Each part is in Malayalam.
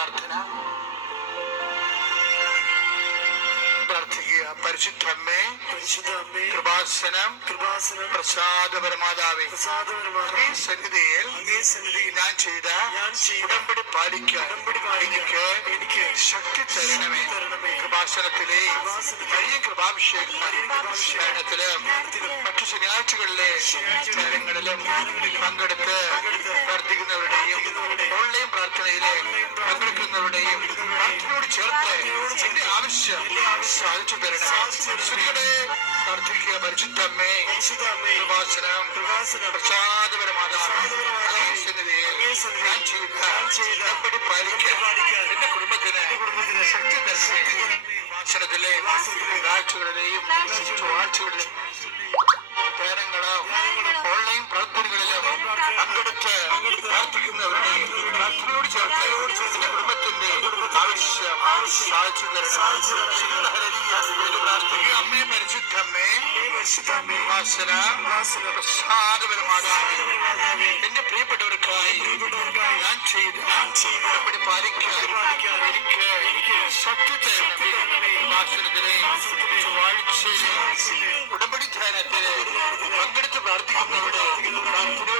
പ്രാർത്ഥന. പ്രസാദ ഞാൻ ചെയ്ത എനിക്ക് ശക്തി കൃപാസനത്തിലെ മറ്റു ശനിയാഴ്ചകളിലെ പങ്കെടുത്ത് പ്രാർത്ഥനയിലെ പങ്കെടുക്കുന്നവരുടെയും പ്രാർത്ഥനയോട് ചേർത്ത് എന്റെ ആവശ്യം സാധിച്ചു തരണം സ്ത്രീകളെ പ്രാർത്ഥിക്കുക പരിശുദ്ധമ്മേ പ്രഭാസനം ഉടമ്പടി പാലിക്കാൻ എന്റെ കുടുംബത്തിന് ശക്തി തരണമേ വാസനത്തിലെ കാഴ്ചകളിലെയും ഓൺലൈൻ പ്രവർത്തനങ്ങളിലും പങ്കെടുത്ത് പ്രാർത്ഥിക്കുന്നവരുടെയും പ്രാർത്ഥനയോട് ചേർത്ത് എന്റെ കുടുംബത്തിന്റെ ആവശ്യം സാധിച്ചു തരണം പ്രാർത്ഥിക്കുക അമ്മേ പരിശുദ്ധമ്മേ പ്രസാദപരമാതാവേ എന്റെ പ്രിയപ്പെട്ടവർക്കായി ഞാൻ ചെയ്ത ഉടമ്പടി പാലിക്കാൻ എനിക്ക് ചൊവ്വാഴ്ചയിലെ ഉടമ്പടി ധ്യാനത്തിൽ പങ്കെടുത്ത് പ്രാർത്ഥിക്കുന്നവരുടെ പ്രാർത്ഥനയോട്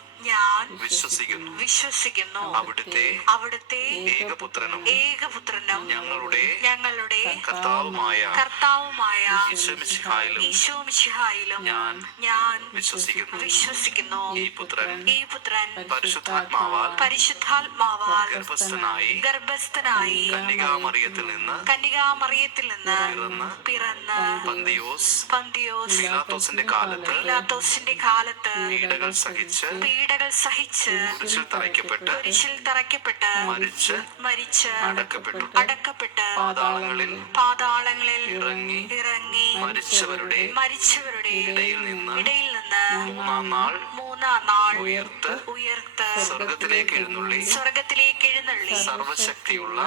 ഞാൻ വിശ്വസിക്കുന്നു. വിശ്വസിക്കുന്നു. അവിടുത്തെ അവിടുത്തെ ഏകപുത്രനും ഏകപുത്രനും ഞങ്ങളുടെ ഞങ്ങളുടെ കർത്താവുമായ കർത്താവുമായ ഞാൻ ഞാൻ വിശ്വസിക്കുന്നു. വിശ്വസിക്കുന്നു. ഈ പുത്രൻ ഈ പുത്രൻ പരിശുദ്ധാത്മാവാൽ പരിശുദ്ധാത്മാവാൽ ഗർഭസ്ഥനായി ഗർഭസ്ഥനായി കന്യകാമറിയത്തിൽ നിന്ന് കന്യകാമറിയത്തിൽ നിന്ന് പിറന്ന് പിറന്ന് പന്തിയോസ് പന്തിയോസ് പീലാത്തോസിന്റെ കാലത്ത് പീലാത്തോസിന്റെ കാലത്ത് പീഡകൾ സഹിച്ച് പീഡകൾ സഹിച്ച് കുരിശിൽ തറയ്ക്കപ്പെട്ട് കുരിശിൽ തറയ്ക്കപ്പെട്ട് മരിച്ച് മരിച്ച് അടക്കപ്പെട്ടു. അടക്കപ്പെട്ട് പാതാളങ്ങളിൽ പാതാളങ്ങളിൽ ഇറങ്ങി ഇറങ്ങി മരിച്ചവരുടെ മരിച്ചവരുടെ ഇടയിൽ നിന്ന് ഇടയിൽ നിന്ന് മൂന്നാം നാൾ മൂന്നാം നാൾ ഉയർത്ത് ഉയർത്ത് സ്വർഗത്തിലേക്ക് എഴുന്നള്ളി സ്വർഗത്തിലേക്ക് എഴുന്നള്ളി സർവശക്തിയുള്ള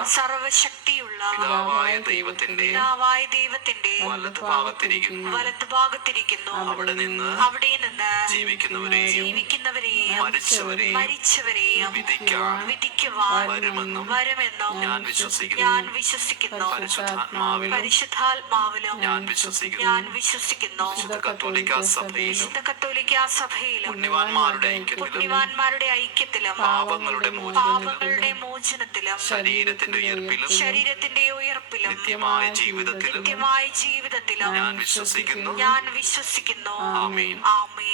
സർവശക്തിയുള്ള പിതാവായ ദൈവത്തിന്റെ പിതാവായ ദൈവത്തിന്റെ വലത് ഭാഗത്തിരിക്കുന്നു. വലതു ഭാഗത്തിരിക്കുന്നു. അവിടെ നിന്ന് അവിടെ നിന്ന് ജീവിക്കുന്നവരെയും ജീവിക്കുന്നവരെയും മരിച്ചവരെയും മരിച്ചവരെയും വിധിക്കാൻ വിധിക്കുവാൻ വരുമെന്നും വരുമെന്നും ഞാൻ വിശ്വസിക്കുന്നു. ഞാൻ വിശ്വസിക്കുന്നു. പരിശുദ്ധാത്മാവിലും പരിശുദ്ധാത്മാവിലും ഞാൻ വിശ്വസിക്കുന്നു. ഞാൻ വിശ്വസിക്കുന്നു. വിശുദ്ധ കത്തോലിക്ക സഭയിലും വിശുദ്ധ കത്തോലിക്ക സഭയിലും പുണ്യവാന്മാരുടെ ഐക്യത്തിലും പുണ്യവാന്മാരുടെ ഐക്യത്തിലും പാപങ്ങളുടെ മോചനത്തിൽ പാപങ്ങളുടെ മോചനത്തിലും ശരീരത്തിന്റെ ഉയർപ്പിലും ശരീരത്തിന്റെ ഉയർപ്പിലും നിത്യമായ ജീവിതത്തിലും നിത്യമായ ജീവിതത്തിലും ഞാൻ വിശ്വസിക്കുന്നു. ഞാൻ വിശ്വസിക്കുന്നു. ആമേൻ. ആമേൻ.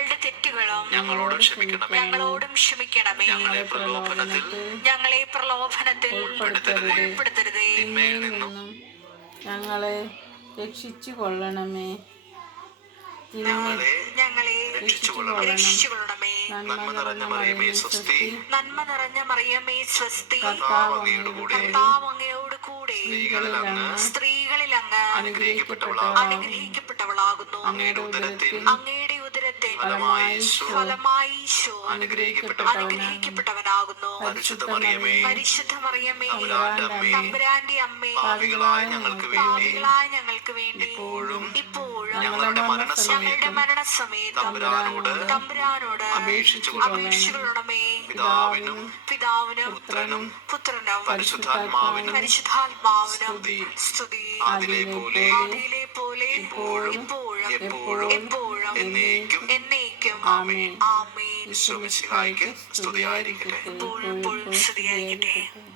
ഞങ്ങളോട് ക്ഷമിക്കണമേ. ഞങ്ങളോടും ക്ഷമിക്കണമേ. ഞങ്ങളെ പ്രലോഭനത്തിൽ ഞങ്ങളെ പ്രലോഭനത്തിൽ ഉൾപ്പെടുത്തരുതേ. ഉൾപ്പെടുത്തരുതേ. തിന്മയിൽ നിന്നും ഞങ്ങളെ രക്ഷിച്ചു കൊള്ളണമേ ഞങ്ങളെ രക്ഷിച്ചുകൊള്ളണമേ. നന്മ നിറഞ്ഞ മറിയമേ സ്വസ്തി. നന്മ നിറഞ്ഞ മറിയമേ സ്വസ്തി. കർത്താവ് കൂടെ. കർത്താവ് അങ്ങയോട് കൂടെ. സ്ത്രീകളിൽ അങ്ങ് സ്ത്രീകളിൽ അങ്ങ് അനുഗ്രഹിക്കപ്പെട്ടവളാകുന്നു. അങ്ങയുടെ ഉദരത്തിൽ അങ്ങയുടെ ഫലമായി അനുഗ്രഹിക്കപ്പെട്ടവനാകുന്നു പരിശുദ്ധമറിയമേ തമ്പുരാന്റെ അമ്മേ ഞങ്ങൾക്ക് വേണ്ടി ഞങ്ങൾക്ക് വേണ്ടി ഇപ്പോഴും ഇപ്പോഴും ഞങ്ങളുടെ മരണസമയത്തും മരണസമയത്തും തമ്പുരാനോട് തമ്പുരാനോട് അപേക്ഷിച്ചുകൊള്ളണമേ. അപേക്ഷിച്ചുകൊള്ളണമേ പിതാവിനും പിതാവിനും പുത്രനും പുത്രനും പരിശുദ്ധാത്മാവിനും പരിശുദ്ധാത്മാവിനും സ്തുതി. സ്തുതി അതിലെ പോലെ ആദിയിലെ പോലെ ഇപ്പോഴും ഇപ്പോഴും എപ്പോഴും എന്നേക്കും ആമേൻ ഈശോ മിശിഹായ്ക്ക് സ്തുതിയായിരിക്കട്ടെ. എപ്പോഴും സ്തുതിയായിരിക്കട്ടെ.